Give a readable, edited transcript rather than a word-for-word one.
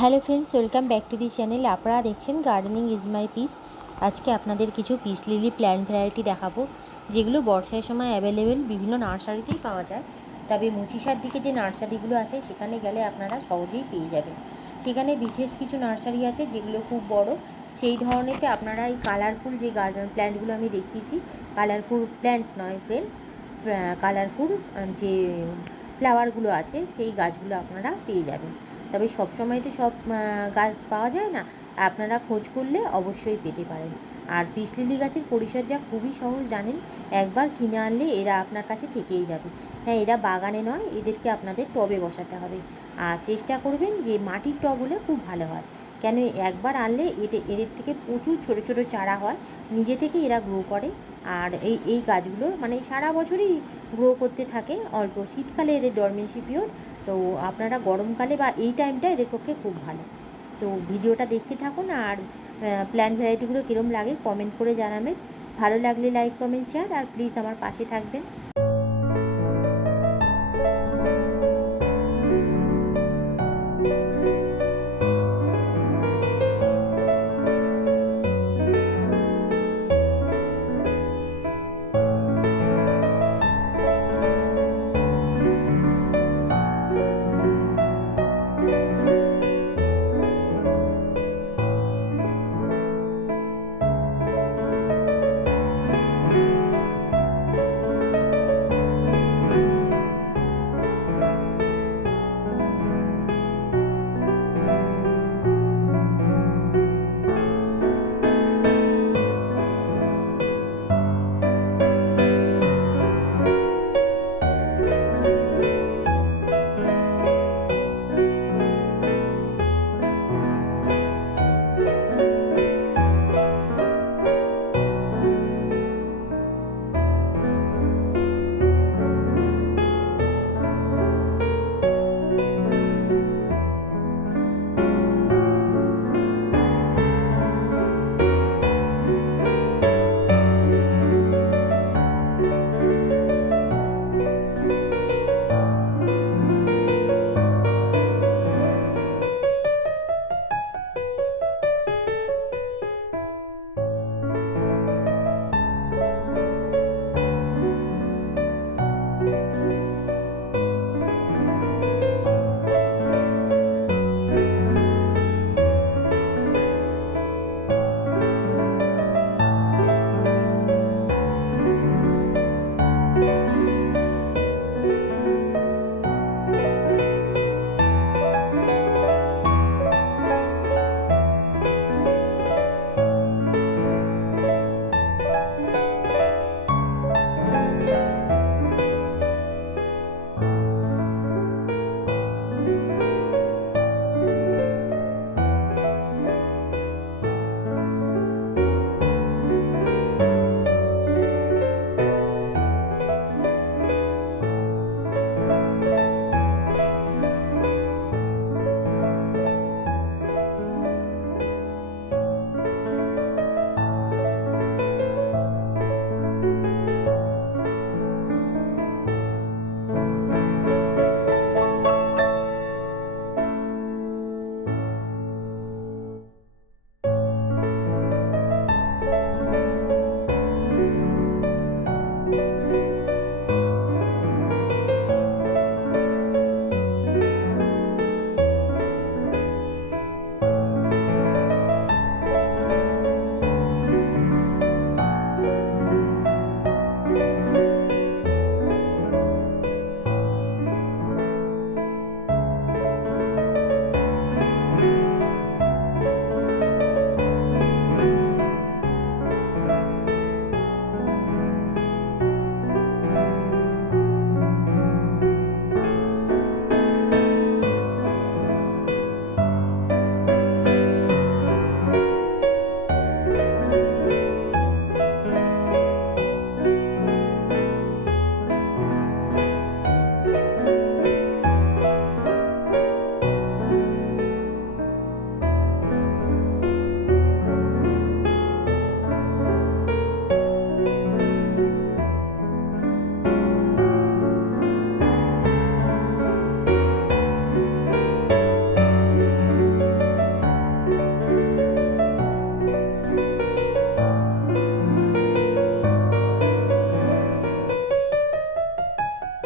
Hello friends, welcome back to the channel. আপনারা দেখছেন gardening is my piece. আজকে আপনাদের কিছু পিস লিলি প্ল্যান্ট ভ্যারাইটি দেখাবো, যেগুলো বর্ষার সময় অ্যাভেলেবেল বিভিন্ন নার্সারিতেই পাওয়া যায়। তবে মুচিসার দিকে যে নার্সারিগুলো আছে সেখানে গেলে আপনারা সহজেই পেয়ে যাবেন। সেখানে বিশেষ কিছু নার্সারি আছে যেগুলো খুব বড়, সেই ধরনেরতে আপনারা এই কালারফুল যে গার্ডেন প্ল্যান্টগুলো আমি দেখিয়েছি, কালারফুল প্ল্যান্ট নয় ফ্রেন্ডস, কালারফুল যে ফ্লাওয়ারগুলো আছে সেই গাছগুলো আপনারা পেয়ে যাবেন। তবে সবসময় তো সব গাছ পাওয়া যায় না, আপনারা খোঁজ করলে অবশ্যই পেতে পারেন। আর পিস লিলি গাছের পরিচর্যা খুবই সহজ, জানেন। একবার কিনে আনলে এরা আপনার কাছে থেকেই যাবে। হ্যাঁ, এরা বাগানে নয়, এদেরকে আপনাদের টবে বসাতে হবে। আর চেষ্টা করবেন যে মাটির টব হলে খুব ভালো হয়, কেন একবার আনলে এদের থেকে প্রচুর ছোটো ছোটো চারা হয়, নিজে থেকে এরা গ্রো করে। আর এই গাছগুলো মানে সারা বছরই গ্রো করতে থাকে, অল্প শীতকালে এদের ডরমেন্সি পিরিয়ড। তো আপনারা গরমকালে বা এই টাইমটা এদের পক্ষে খুব ভালো। তো ভিডিওটা দেখতে থাকুন, আর প্ল্যান্ট ভ্যারাইটিগুলো কীরকম লাগে কমেন্ট করে জানাবেন। ভালো লাগলে লাইক কমেন্ট শেয়ার, আর প্লিজ আমার পাশে থাকবেন।